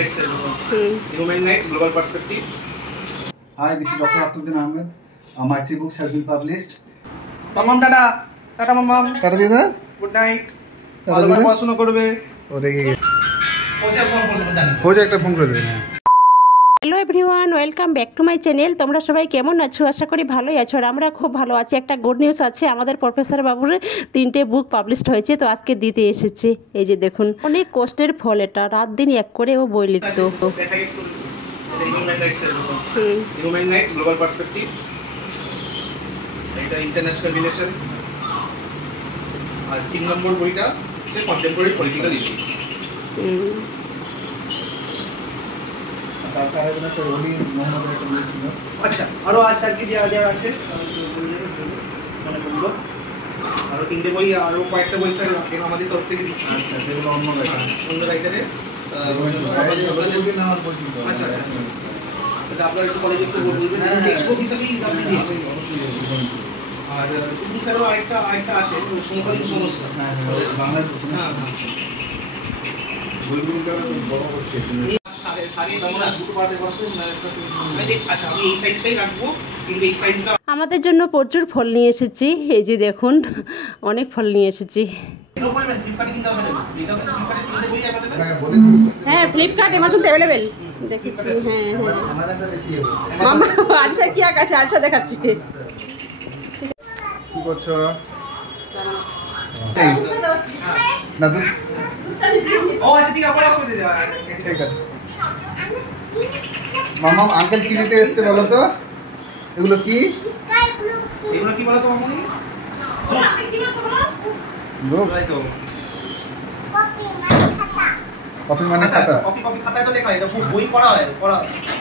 rights human rights global perspective. Hi, this is Dr. Abdul Ahmed. My 3 books have been published. Mamam tata tata mamam Tata dida. good night. ভালো করে পড়াশোনা করবে। ওরে ওসব phone করলে জানি হয়ে একটা ফোন করে দেবেন। Hello everyone, welcome back to my channel. তোমরা সবাই কেমন আছো? আশা করি ভালোই আছো। আর আমরা খুব ভালো আছি। একটা গুড নিউজ আছে, আমাদের প্রফেসর বাবুর 3টে বুক পাবলিশড হয়েছে, তো আজকে দিতে এসেছে। এই যে দেখুন, অনেক কষ্টের ফল এটা। রাত দিন এক করে ও বই লিখতো। দেখাই একটু হিউম্যান রাইটস গ্লোবাল পার্সপেক্টিভ, এটা ইন্টারন্যাশনাল রিলেশন। আর 3 নম্বর বইটা হচ্ছে কন্টেম্পোরারি পলিটিক্যাল ইস্যুস। আচ্ছা, আরো আছে আর কি দেওয়া আছে মনে করলো। আরো 3টে বই, আরো কয়েকটা বই স্যার আমাদের তরফ থেকে দিচ্ছি। আচ্ছা, যেগুলো অন্য রাইটারের। আচ্ছা আচ্ছা, আপনার একটু কলেজে একটু বলবেন, টেক্সট বুক হিসেবেই আপনি দিয়েছেন। আর স্যারও আরেকটা আছে, সমকালীন সমস্যা। বাংলায় হ্যাঁ হ্যাঁ, বইগুলো তো বড় করছে। আমাদের জন্য প্রচুর ফল নিয়ে এসেছি। এই যে দেখুন, অনেক ফল নিয়ে এসেছি। হ্যাঁ, ফ্লিপকার্ট অ্যামাজন অ্যাভেলেবেল দেখেছি। হ্যাঁ হ্যাঁ, মামা আচ্ছা কি আছে? আচ্ছা দেখাচ্ছি। কি করছো? না তো ঠিক আছে। মামা আঙ্কেল কি দিতে এসছে বলো তো? এগুলো কি বলো তো মামুনি? কপি মানে খাতা। কপি খাতায় তো লেখা, এটা বই পড়া হয়,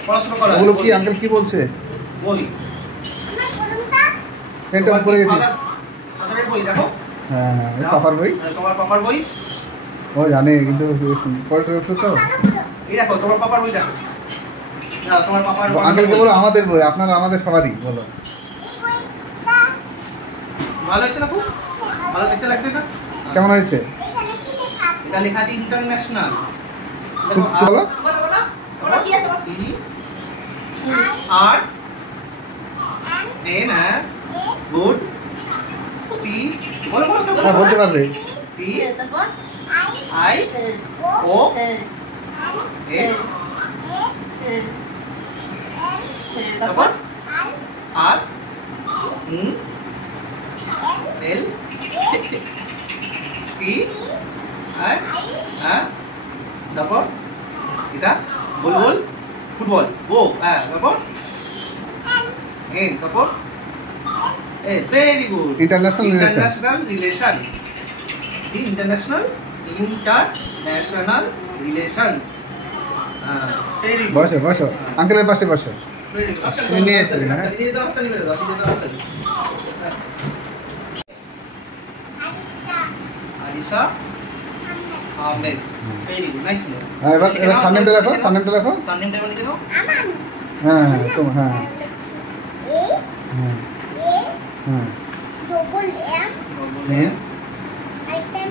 পড়াশোনা করা হয়। ওগুলো কি আঙ্কেল কি বলছে? বই পেনটা উপরে গেছে। ফাদারের বই দেখো। হ্যাঁ হ্যাঁ, এই পাপার বই। তোমার পাপার বই। ও জানে, কিন্তু পড়তে উঠলো তো। এই দেখো তোমার পাপার বই দেখো। না, তোমার পাপার বই। আঙ্কেলকে বলো আমাদের বই, আপনারা আমাদের সবারই বলো। ভালো হয়েছে না? খুব ভালো দেখতে লাগছে না? কেমন হয়েছে? এটা লেখা আছে ইন্টারন্যাশনাল। বলো আর এন গুড টি বলো তো বলতে পারবে। টি আই ও এন তারপর আর এল টি আই তারপর এটা বুলবুল ফুটবল ও হ্যাঁ, তারপর এন তারপর S. Very good. International relation. International relations. Very good. বসো বসো, আঙ্কেলের পাশে বসো। Very good. তুমি নিয়ে এসো না? Alisha Ahmed. Very good, nice name. হ্যাঁ, এবার সামনেটা লেখো, সামনেটা লেখো। সামনেটা এবার লিখে দাও। হ্যাঁ হ্যাঁ, তোমার হ্যাঁ হ্যাঁ হ্যাঁ ডবল এম আইটেম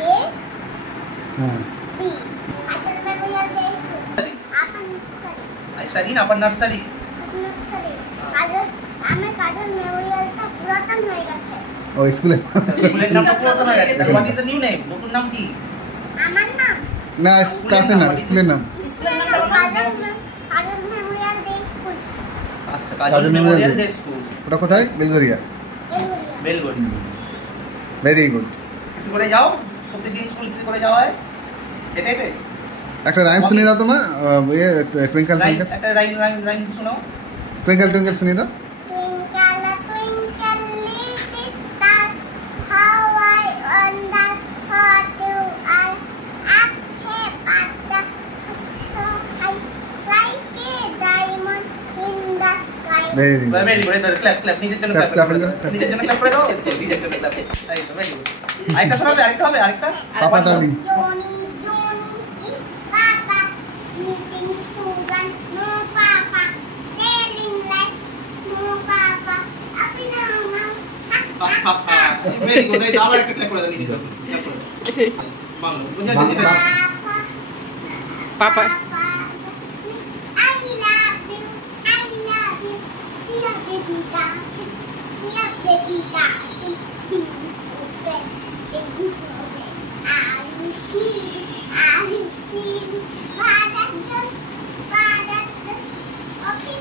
এ হ্যাঁ টি আচার মেমোরিয়াল ডে স্কুল আপন স্কুলে I study in upper nursery. Kajal আমার কাজল মেমোরিয়ালটা পুরাতন হয়ে গেছে। ও স্কুলে স্কুলের নামটা পুরাতন হয়ে গেছে। What is the new name? নতুন নাম কি? আমার নাম না, ক্লাসের নাম, স্কুলের নাম। স্কুলের নাম কাজল মেমোরিয়াল ডে স্কুল। আচ্ছা, কাজল মেমোরিয়াল ডে স্কুল। ওটা কোথায়? বেলগরিয়া। বেলগড়ি। Very good. কিছু করে যাও, প্রতিদিন স্কুল কিছু করে যাওয়া হয়। এটাই একটা রাইম শুনিয়ে দাও তোমার। টুইঙ্কল টুইঙ্কল, একটা রাইম শোনাও। টুইঙ্কল টুইঙ্কল শুনিয়ে দাও। Very good. Very good. Clap. নিজের জন্য clap করে দাও। নিজের জন্য clap করে দাও। নিজের জন্য clap। এই তো very good. আরেকটা শোনাবে, আরেকটা হবে, আরেকটা। পাপা darling. Johnny is Papa eating sugar. No Papa telling lies. No Papa up in our mouth. Very good. এই আবার একটা clap করে দাও নিজের জন্য। clap করে দাও। पापा I love you. See ya, baby dancing. See ya, baby dancing. Are you sheep? Are you feeling? Father just. Okay,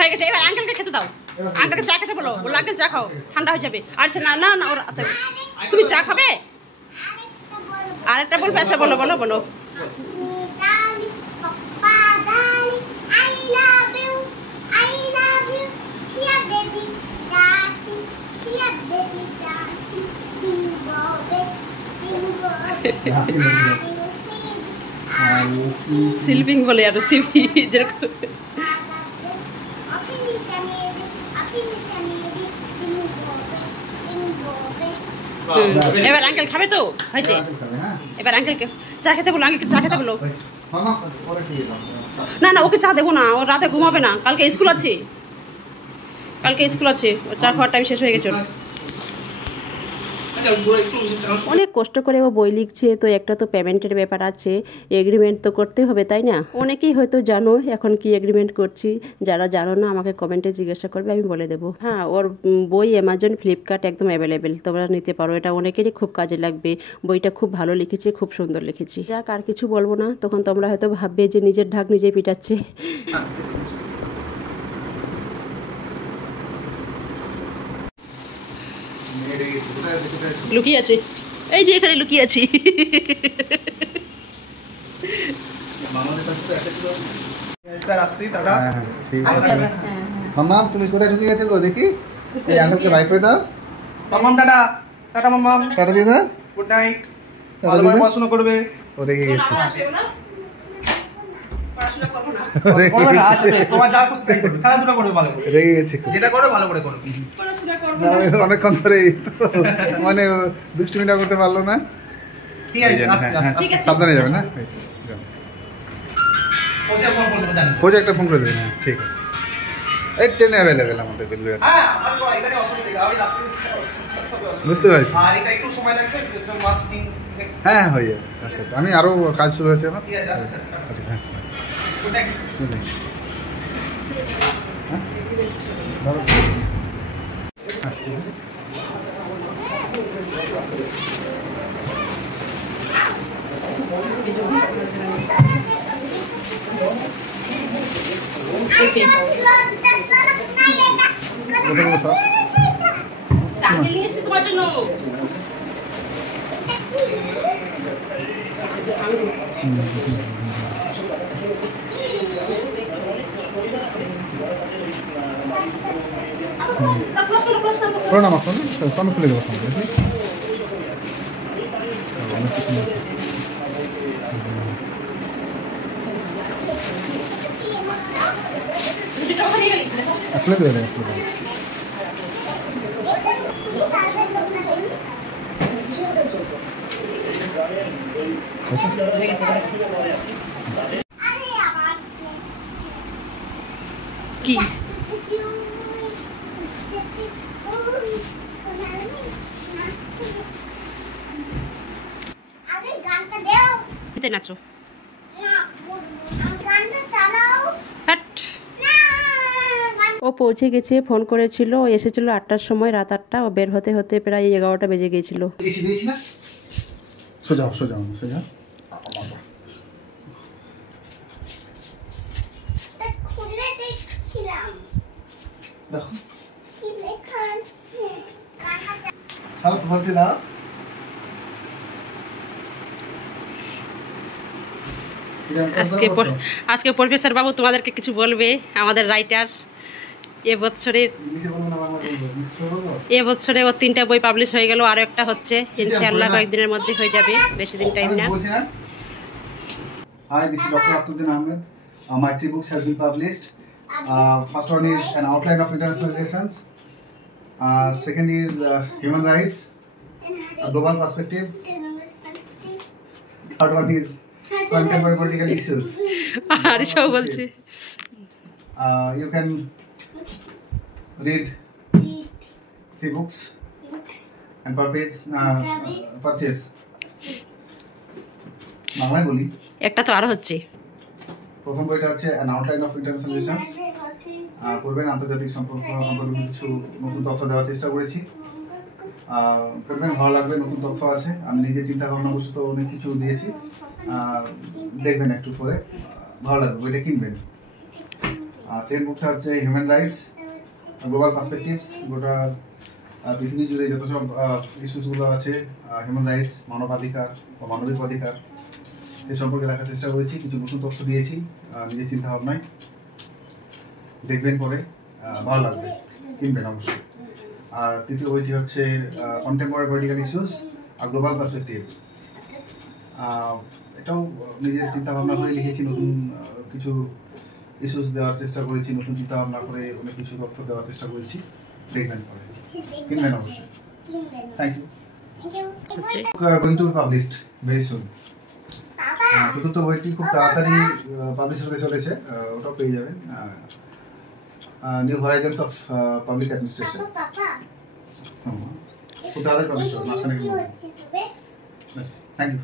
হয়ে গেছে এবার আঙ্কেলকে খেতে দাও আঙ্কেলকে চা খেতে বলো বলো আঙ্কেল চা খাও ঠান্ডা হয়ে যাবে আর সে না না না ওরা তুমি চা খাবে আরেকটা বলবে আচ্ছা বলো বলো বলো স্লিপিং বলে আর সিবি যেরকম এবার আঙ্কেল খাবে তো হয়েছে এবার আঙ্কেলকে চা খেতে বলো আঙ্কেলকে চা খেতে বলো না না ওকে চা দেবো না ও রাতে ঘুমাবে না কালকে স্কুল আছে ও চা খাওয়ার টাইম শেষ হয়ে গেছে অনেক কষ্ট করে ও বই লিখছে তো একটা তো পেমেন্টের ব্যাপার আছে এগ্রিমেন্ট তো করতে হবে তাই না অনেকেই হয়তো জানো এখন কি এগ্রিমেন্ট করছি যারা জানো না আমাকে কমেন্টে জিজ্ঞাসা করবে আমি বলে দেবো হ্যাঁ ওর বই অ্যামাজন ফ্লিপকার্ট একদম অ্যাভেলেবেল তোমরা নিতে পারো এটা অনেকেরই খুব কাজে লাগবে বইটা খুব ভালো লিখেছে খুব সুন্দর লিখেছি যাক আর কিছু বলবো না তখন তোমরা হয়তো ভাববে যে নিজের ঢাক নিজেই পিটাচ্ছে লুকিয়ে আছে এই যে এখানে লুকিয়ে আছি মাম্মা তুমি কোথায় ঢুকে গেছো গো দেখি এই আঙ্কেলকে বাই করে দাও মাম্মাম টাটা টাটা মাম্মাম টাটা দিয়ে দাও গুড নাইট ভালোভাবে পড়াশোনা করবে ও রেগে গেছে তোমার যা খুশি তাই করবে খেলাধুলা করবে ভালো করে রেগে গেছে যেটা করবে ভালো করে করবে অনেকক্ষণ ধরে মানে দুষ্টুমিটা করতে পারলো না ঠিক আছে সাবধানে যাবে না ওই একটা ফোন করে দেবেন হ্যাঁ ঠিক আছে এই ট্রেন অ্যাভেলেবেল আমাদের বেলুড়া হ্যাঁ আমার তো এখানে অসুবিধা নেই আমি রাতে বুঝতে পারছি আর এটা একটু সময় লাগবে একদম মাস্টিং হ্যাঁ হয়ে যাবে আস্তে আস্তে আমি আরও কাজ শুরু হয়েছে আমার ঠিক আছে স্যার হ্যাঁ গুড নাইট তোমার জন্য প্রণাম আসুন আমি খুলে দেবো ফোন খুলে দেবে খুলে দেবে কি নাচো ও পৌঁছে গেছে ফোন করেছিল ও এসেছিল 8টার সময় রাত 8টা ও বের হতে হতে প্রায় 11টা বেজে গিয়েছিল সোজা সোজা সোজা খুলে দেখছিলাম দেখো কি লেখা সারা বলতে দাও আজকে প্রফেসর বাবু তোমাদেরকে কিছু বলবে আমাদের রাইটার এবছরে ওর 3টা বই পাবলিশ হয়ে গেল আরো একটা হচ্ছে ইনশাআল্লাহ কয়েকদিনের মধ্যে হয়ে যাবে বেশি দিন টাইম না Hi, this is Dr. Abdul Ahmed. My 3 books have been published. First one is An Outline of International Relations. Second is Human Rights, A Global Perspective. Third one is Contemporary Political Issues. আর সব বলছে You can read 3 books and purchase বাংলায় বলি। একটা তো আরো হচ্ছে। প্রথম বইটা হচ্ছে an outline of international relations, পূর্বের আন্তর্জাতিক সম্পর্ক সম্পর্কে কিছু নতুন তথ্য দেওয়ার চেষ্টা করেছি। পড়বেন, ভালো লাগবে, নতুন তথ্য আছে, আমি নিজের চিন্তা ভাবনা বসে অনেক কিছু দিয়েছি, দেখবেন একটু পরে, ভালো লাগবে, বইটা কিনবেন। সেকেন্ড বুকটা হচ্ছে হিউম্যান রাইটস গ্লোবাল পার্সপেক্টিভস। গোটা পৃথিবী জুড়ে যত সব ইস্যুসগুলো আছে, হিউম্যান রাইটস, মানবাধিকার বা মানবিক অধিকার, এ সম্পর্কে রাখার চেষ্টা করেছি, কিছু নতুন তথ্য দিয়েছি নিজের চিন্তা ভাবনায়, দেখবেন পরে, ভালো লাগবে, কিনবেন অবশ্যই। আর তৃতীয় বইটি হচ্ছে কন্টেম্পোরারি পলিটিক্যাল ইস্যুস আর গ্লোবাল পার্সপেক্টিভস। এটাও নিজের চিন্তা ভাবনা করে লিখেছি, নতুন কিছু ইস্যুস দেওয়ার চেষ্টা করেছি, নতুন চিন্তা ভাবনা করে অনেক কিছু তথ্য দেওয়ার চেষ্টা করেছি, দেখবেন পরে, কিনবেন অবশ্যই। Thank you. Going to be published very soon. চতুর্থ বইটি খুব তাড়াতাড়ি পাবলিশ হতে চলেছে, ওটাও পেয়ে যাবেন, new horizons of public administration. খুব তাড়াতাড়ি পাবলিশ হবে, মাঝখানে। Thank you.